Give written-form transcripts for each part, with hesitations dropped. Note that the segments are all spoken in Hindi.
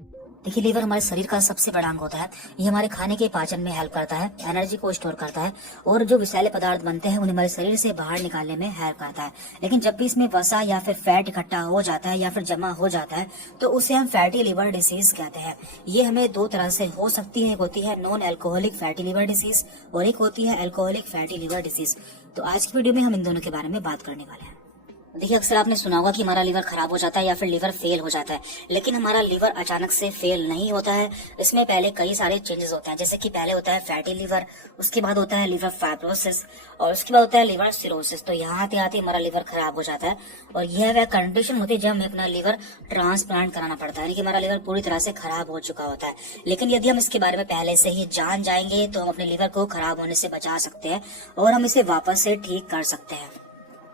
देखिए, लीवर हमारे शरीर का सबसे बड़ा अंग होता है। ये हमारे खाने के पाचन में हेल्प करता है, एनर्जी को स्टोर करता है और जो विषैले पदार्थ बनते हैं उन्हें हमारे शरीर से बाहर निकालने में हेल्प करता है। लेकिन जब भी इसमें वसा या फिर फैट इकट्ठा हो जाता है या फिर जमा हो जाता है तो उसे हम फैटी लिवर डिसीज कहते हैं। ये हमें दो तरह से हो सकती है। एक होती है non alcoholic fatty liver disease और एक होती है एल्कोहलिक फैटी लिवर डिसीज। तो आज की वीडियो में हम इन दोनों के बारे में बात करने वाले हैं। देखिए, अक्सर आपने सुना होगा कि हमारा लीवर खराब हो जाता है या फिर लीवर फेल हो जाता है, लेकिन हमारा लीवर अचानक से फेल नहीं होता है। इसमें पहले कई सारे चेंजेस होते हैं, जैसे कि पहले होता है फैटी लीवर, उसके बाद होता है लीवर फाइब्रोसिस और उसके बाद होता है लीवर सिरोसिस। तो यहाँ आते आते हमारा लीवर खराब हो जाता है और यह वह कंडीशन होती है जब हमें अपना लीवर ट्रांसप्लांट कराना पड़ता है, यानी कि हमारा लीवर पूरी तरह से खराब हो चुका होता है। लेकिन यदि हम इसके बारे में पहले से ही जान जाएंगे तो हम अपने लीवर को खराब होने से बचा सकते हैं और हम इसे वापस से ठीक कर सकते हैं।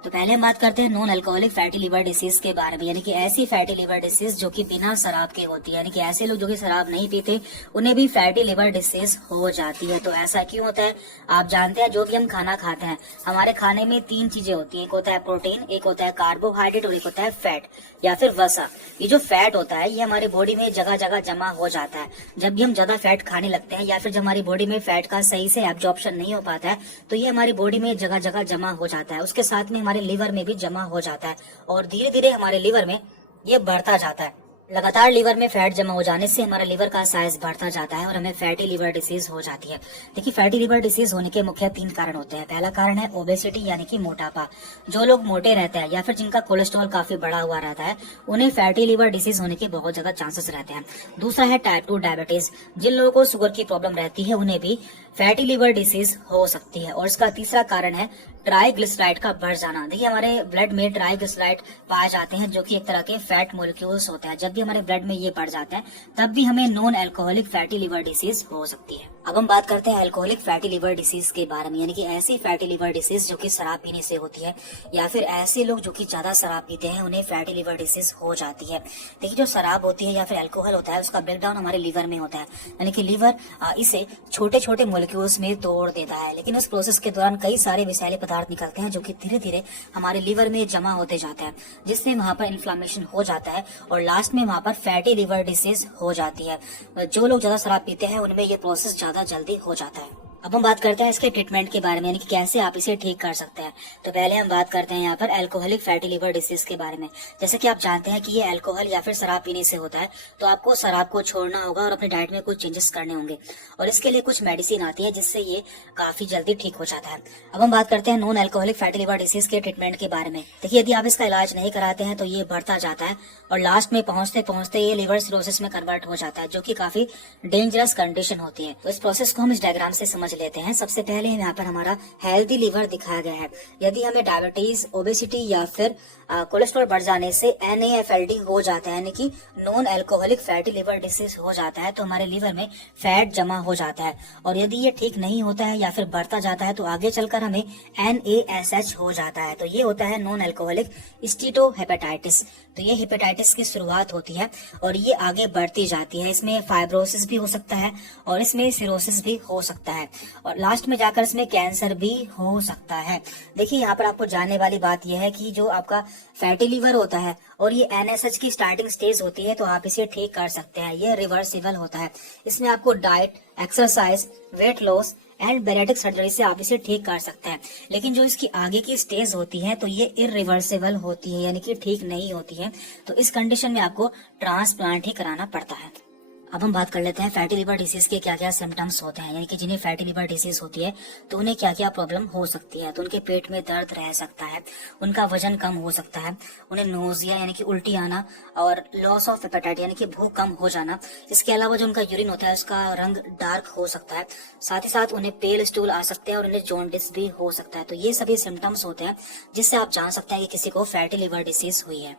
तो पहले हम बात करते हैं non alcoholic fatty liver disease के बारे में, यानी कि ऐसी फैटी लिवर डिसीज जो कि बिना शराब के होती है, यानी कि ऐसे लोग जो कि शराब नहीं पीते उन्हें भी फैटी लिवर डिसीज हो जाती है। तो ऐसा क्यों होता है? आप जानते हैं, जो भी हम खाना खाते हैं हमारे खाने में तीन चीजें होती है। एक होता है प्रोटीन, एक होता है कार्बोहाइड्रेट और एक होता है फैट या फिर वसा। ये जो फैट होता है ये हमारी बॉडी में जगह जगह जमा हो जाता है। जब भी हम ज्यादा फैट खाने लगते हैं या फिर जब हमारी बॉडी में फैट का सही से एब्जॉर्प्शन नहीं हो पाता है तो ये हमारी बॉडी में जगह जगह जमा हो जाता है। उसके साथ में हमारे लीवर में भी जमा हो जाता है और धीरे धीरे हमारे लीवर में ये बढ़ता जाता है। लगातार लीवर में फैट जमा हो जाने से हमारा लीवर का साइज बढ़ता जाता है और हमें फैटी लीवर डिसीज हो जाती है। देखिए, फैटी लीवर डिसीज होने के मुख्य तीन कारण होते हैं। पहला कारण है ओबेसिटी, यानी कि मोटापा। जो लोग मोटे रहते हैं या फिर जिनका कोलेस्ट्रॉल काफी बढ़ा हुआ रहता है उन्हें फैटी लीवर डिसीज होने के बहुत ज्यादा चांसेस रहते हैं। दूसरा है टाइप 2 डायबिटीज। जिन लोगों को शुगर की प्रॉब्लम रहती है उन्हें भी फैटी लीवर डिसीज हो सकती है। और इसका तीसरा कारण है ट्राइग्लिसराइड का बढ़ जाना। देखिए, हमारे ब्लड में ट्राइग्लिसराइड पाए जाते हैं जो कि एक तरह के फैट मोलिक्यूल्स होते हैं। जब भी हमारे ब्लड में ये बढ़ जाते हैं तब भी हमें non alcoholic fatty liver disease हो सकती है। अब हम बात करते हैं अल्कोहलिक फैटी लिवर डिसीज के बारे में, यानी कि ऐसी फैटी लिवर डिसीज जो कि शराब पीने से होती है या फिर ऐसे लोग जो कि ज्यादा शराब पीते हैं उन्हें फैटी लिवर डिसीज हो जाती है। देखिए, जो शराब होती है या फिर अल्कोहल होता है उसका ब्रेकडाउन हमारे लीवर में होता है, यानी कि लीवर इसे छोटे छोटे मोलिक्यूल्स में तोड़ देता है। लेकिन उस प्रोसेस के दौरान कई सारे विषैले पदार्थ निकलते हैं जो कि धीरे धीरे हमारे लीवर में जमा होते जाते हैं, जिससे वहां पर इन्फ्लामेशन हो जाता है और लास्ट में वहां पर फैटी लिवर डिसीज हो जाती है। जो लोग ज्यादा शराब पीते हैं उनमें ये प्रोसेस ज्यादा जल्दी हो जाता है। अब हम बात करते हैं इसके ट्रीटमेंट के बारे में, यानी कि कैसे आप इसे ठीक कर सकते हैं। तो पहले हम बात करते हैं यहाँ पर अल्कोहलिक फैटी लिवर डिसीज के बारे में। जैसे कि आप जानते हैं कि ये अल्कोहल या फिर शराब पीने से होता है, तो आपको शराब को छोड़ना होगा और अपने डाइट में कुछ चेंजेस करने होंगे और इसके लिए कुछ मेडिसिन आती है जिससे ये काफी जल्दी ठीक हो जाता है। अब हम बात करते हैं non alcoholic fatty liver disease के ट्रीटमेंट के बारे में। देखिए, यदि आप इसका इलाज नहीं कराते हैं तो ये बढ़ता जाता है और लास्ट में पहुंचते पहुंचते ये लिवर सिरोसिस में कन्वर्ट हो जाता है, जो कि काफी डेंजरस कंडीशन होती है। तो इस प्रोसेस को हम इस डायग्राम से समझ लेते हैं। सबसे पहले यहाँ पर हमारा हेल्दी लिवर दिखाया गया है। यदि हमें डायबिटीज, ओबेसिटी या फिर कोलेस्ट्रॉल बढ़ जाने से NAFLD हो जाता है, यानी कि non alcoholic fatty liver disease हो जाता है, तो हमारे लिवर में फैट जमा हो जाता है और यदि ये ठीक नहीं होता है या फिर बढ़ता जाता है तो आगे चलकर हमें NASH हो जाता है। तो ये होता है नॉन अल्कोहलिक स्टीटोहेपेटाइटिस। तो ये हेपेटाइटिस की शुरुआत होती है और ये आगे बढ़ती जाती है। इसमें फाइब्रोसिस भी हो सकता है और इसमें सिरोसिस भी हो सकता है और लास्ट में जाकर इसमें कैंसर भी हो सकता है। देखिए, यहाँ पर आपको जानने वाली बात यह है कि जो आपका फैटी लीवर होता है और ये NSH की स्टार्टिंग स्टेज होती है तो आप इसे ठीक कर सकते हैं। ये रिवर्सिबल होता है। इसमें आपको diet, exercise, weight loss and bariatric surgery से आप इसे ठीक कर सकते हैं। लेकिन जो इसकी आगे की स्टेज होती है तो ये इरिवर्सिबल होती है, यानी कि ठीक नहीं होती है। तो इस कंडीशन में आपको ट्रांसप्लांट ही कराना पड़ता है। अब हम बात कर लेते हैं फैटी लिवर डिसीज के क्या क्या सिम्टम्स होते हैं, यानी कि जिन्हें फैटी लिवर डिसीज होती है तो उन्हें क्या क्या प्रॉब्लम हो सकती है। तो उनके पेट में दर्द रह सकता है, उनका वजन कम हो सकता है, उन्हें नोजिया यानी कि उल्टी आना और लॉस ऑफ एपेटाइट यानी कि भूख कम हो जाना। इसके अलावा जो उनका यूरिन होता है उसका रंग डार्क हो सकता है। साथ ही साथ उन्हें पेल स्टूल आ सकते हैं और उन्हें जॉन्डिस भी हो सकता है। तो ये सभी सिम्टम्स होते हैं जिससे आप जान सकते हैं कि किसी को फैटी लिवर डिसीज हुई है।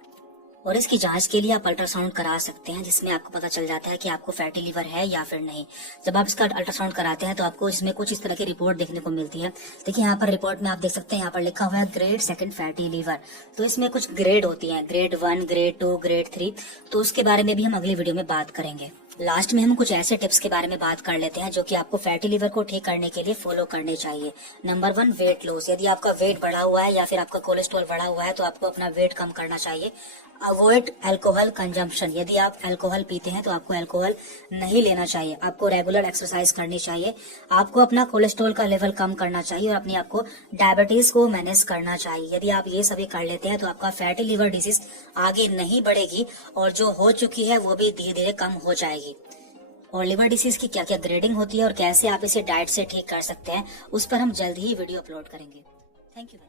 और इसकी जांच के लिए आप अल्ट्रासाउंड करा सकते हैं, जिसमें आपको पता चल जाता है कि आपको फैटी लिवर है या फिर नहीं। जब आप इसका अल्ट्रासाउंड कराते हैं तो आपको इसमें कुछ इस तरह की रिपोर्ट देखने को मिलती है। देखिए, यहाँ पर रिपोर्ट में आप देख सकते हैं, यहाँ पर लिखा हुआ है ग्रेड 2 फैटी लिवर। तो इसमें कुछ ग्रेड होती है, ग्रेड 1, ग्रेड 2, ग्रेड 3। तो उसके बारे में भी हम अगली वीडियो में बात करेंगे। लास्ट में हम कुछ ऐसे टिप्स के बारे में बात कर लेते हैं जो कि आपको फैटी लिवर को ठीक करने के लिए फॉलो करने चाहिए। Number 1, weight loss. यदि आपका वेट बढ़ा हुआ है या फिर आपका कोलेस्ट्रॉल बढ़ा हुआ है तो आपको अपना वेट कम करना चाहिए। Avoid alcohol consumption. यदि आप अल्कोहल पीते हैं तो आपको अल्कोहल नहीं लेना चाहिए। आपको रेगुलर एक्सरसाइज करनी चाहिए। आपको अपना कोलेस्ट्रॉल का लेवल कम करना चाहिए और अपनी आपको डायबिटीज को मैनेज करना चाहिए। यदि आप ये सभी कर लेते हैं तो आपका फैटी लिवर डिजीज आगे नहीं बढ़ेगी और जो हो चुकी है वो भी धीरे धीरे कम हो जाएगी। और लिवर डिसीज की क्या क्या ग्रेडिंग होती है और कैसे आप इसे डाइट से ठीक कर सकते हैं, उस पर हम जल्द ही वीडियो अपलोड करेंगे। Thank you.